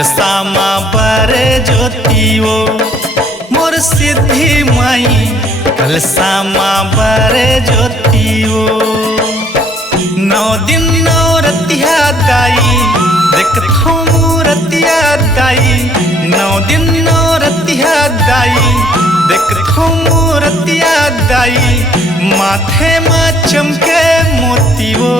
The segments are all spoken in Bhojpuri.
कलसामा बरे ज्योतियो मोर सिद्धि माई कलसामा बरे ज्योतियो। 9 दिन 9 रतिया दाई देखथो मूरतिया दाई 9 दिन 9 रतिया दाई देखथो मूरतिया दाई माथे में चमके मोतियो।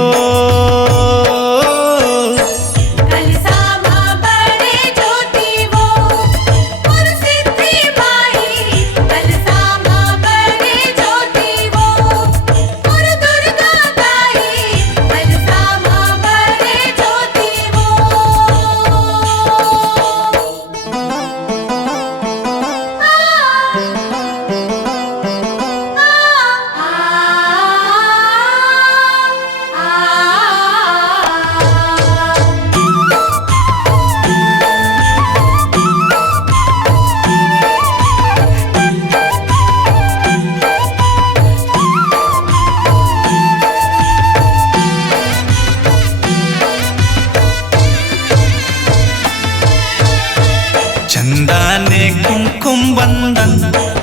चंदा ने कुमकुम बंदन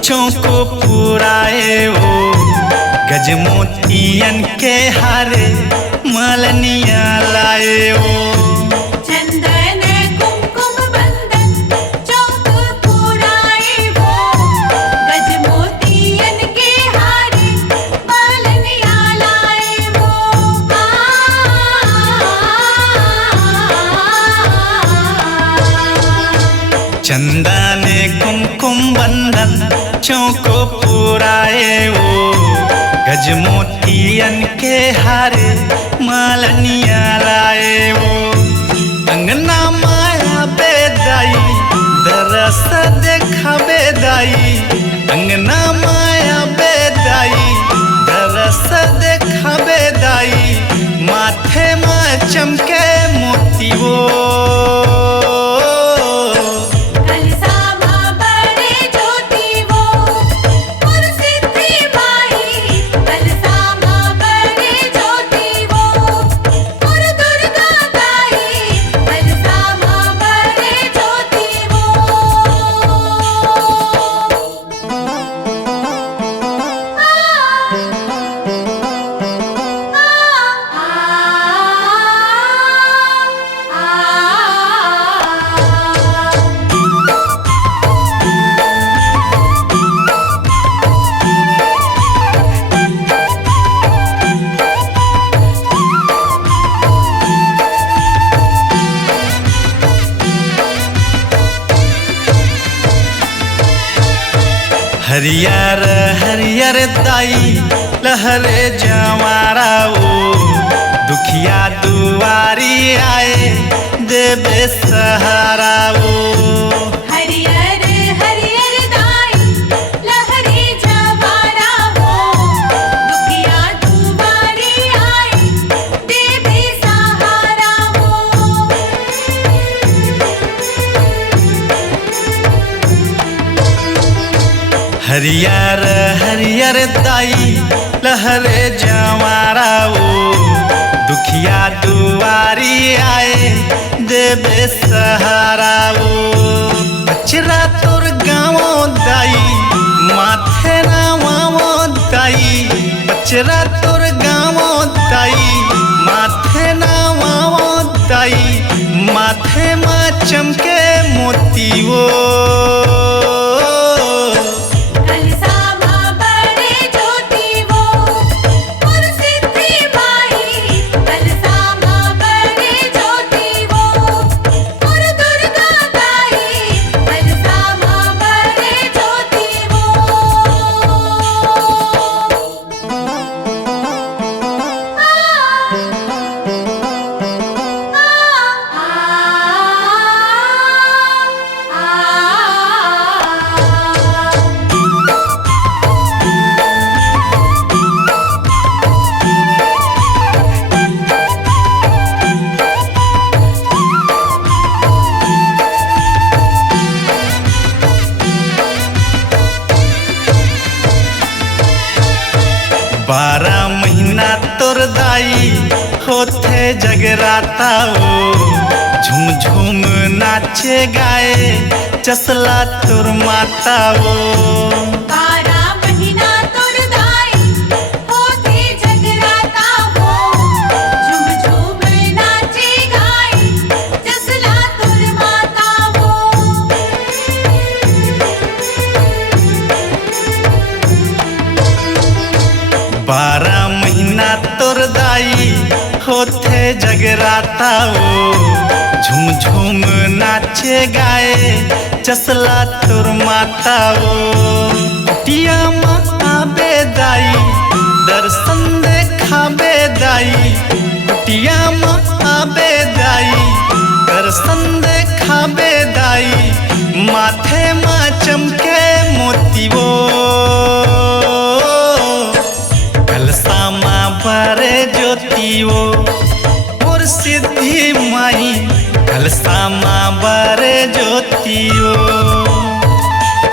चौको पुराए ओ गजमोतियन के हारे मालनिया लाए ओ। चंदा ने कुमकुम बंदन चौको पुराए ओ गजमोतियन के हारे मालनिया लाए ओ। चंदा ने कुमकुम बंदन चौको पुराए ओ गजमोतियन के हारे मालनिया लाए ओ। अंगना माया बेदाई दरस देखा बेदाई अंगना माया बेदाई दरस देखा बेदाई माथे में चमके मोतियो। हरियर हरियर दाई लहरे जवारा ओ दुखिया दुआरी आए देवे सहारा ओ। हरियर हरियर दाई लहरे जवारा ओ दुखिया दुआरी आए देवे सहारा ओ। हरियर हरियर दाई लहरे जवारा ओ दुखिया दुआरी आए देवे सहारा ओ। बचरा तोर गाँव दाई माथे नावाओ दाई बचरा तोर गाँव दाई माथे नावाओ दाई माथे में चमके मोतियो। तोर दाई होथे जगराता ओ झूम झूम नाच नाचे गाए चसला तुर माता वो 12 महीना तुर दाई होते जगराता वो झूम झूम नाचे गाए जसला तुर माता वो 12 महीना तुर दाई होते जगराता वो झूम झूम नाचे गाए चसला तुर माता वो कुटिया माँ आबे दाई दर्शन देखाबे दाई कुटिया माँ आबे दाई दर्शन देखाबे दाई माथे माँ चमके मोती वो कलसा माँ बारे ज्योति वो मोर सिद्धि माई कलसा माँ बारे ज्योति वो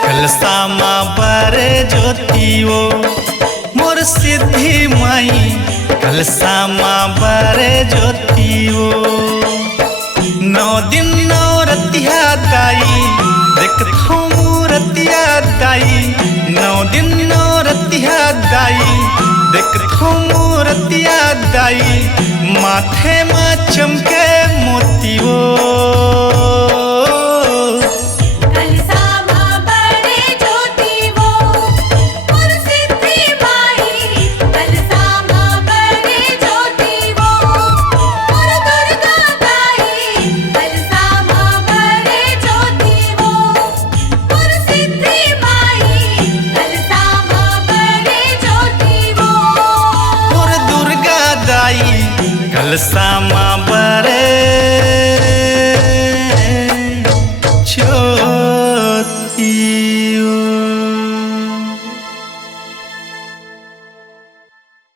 कलसा माँ बारे ज्योति वो मोर सिद्धि माई कलसा माँ बारे ज्योति वो 9 दिन 9 रतिया दाई देखो मूरतिया दाई 9 दिन 9 रतिया दाई देखो मूरतिया दाई माथे माँ चमके मोती वो कलसा माँ बड़े ज्योति वो मोर सिद्धि माई कलसा माँ बड़े ज्योति वो मोर दुर्गा दाई कलसा माँ बड़े ज्योति वो मोर सिद्धि माई कलसा माँ बड़े ज्योति वो और दुर्गा दाई कलसा माँ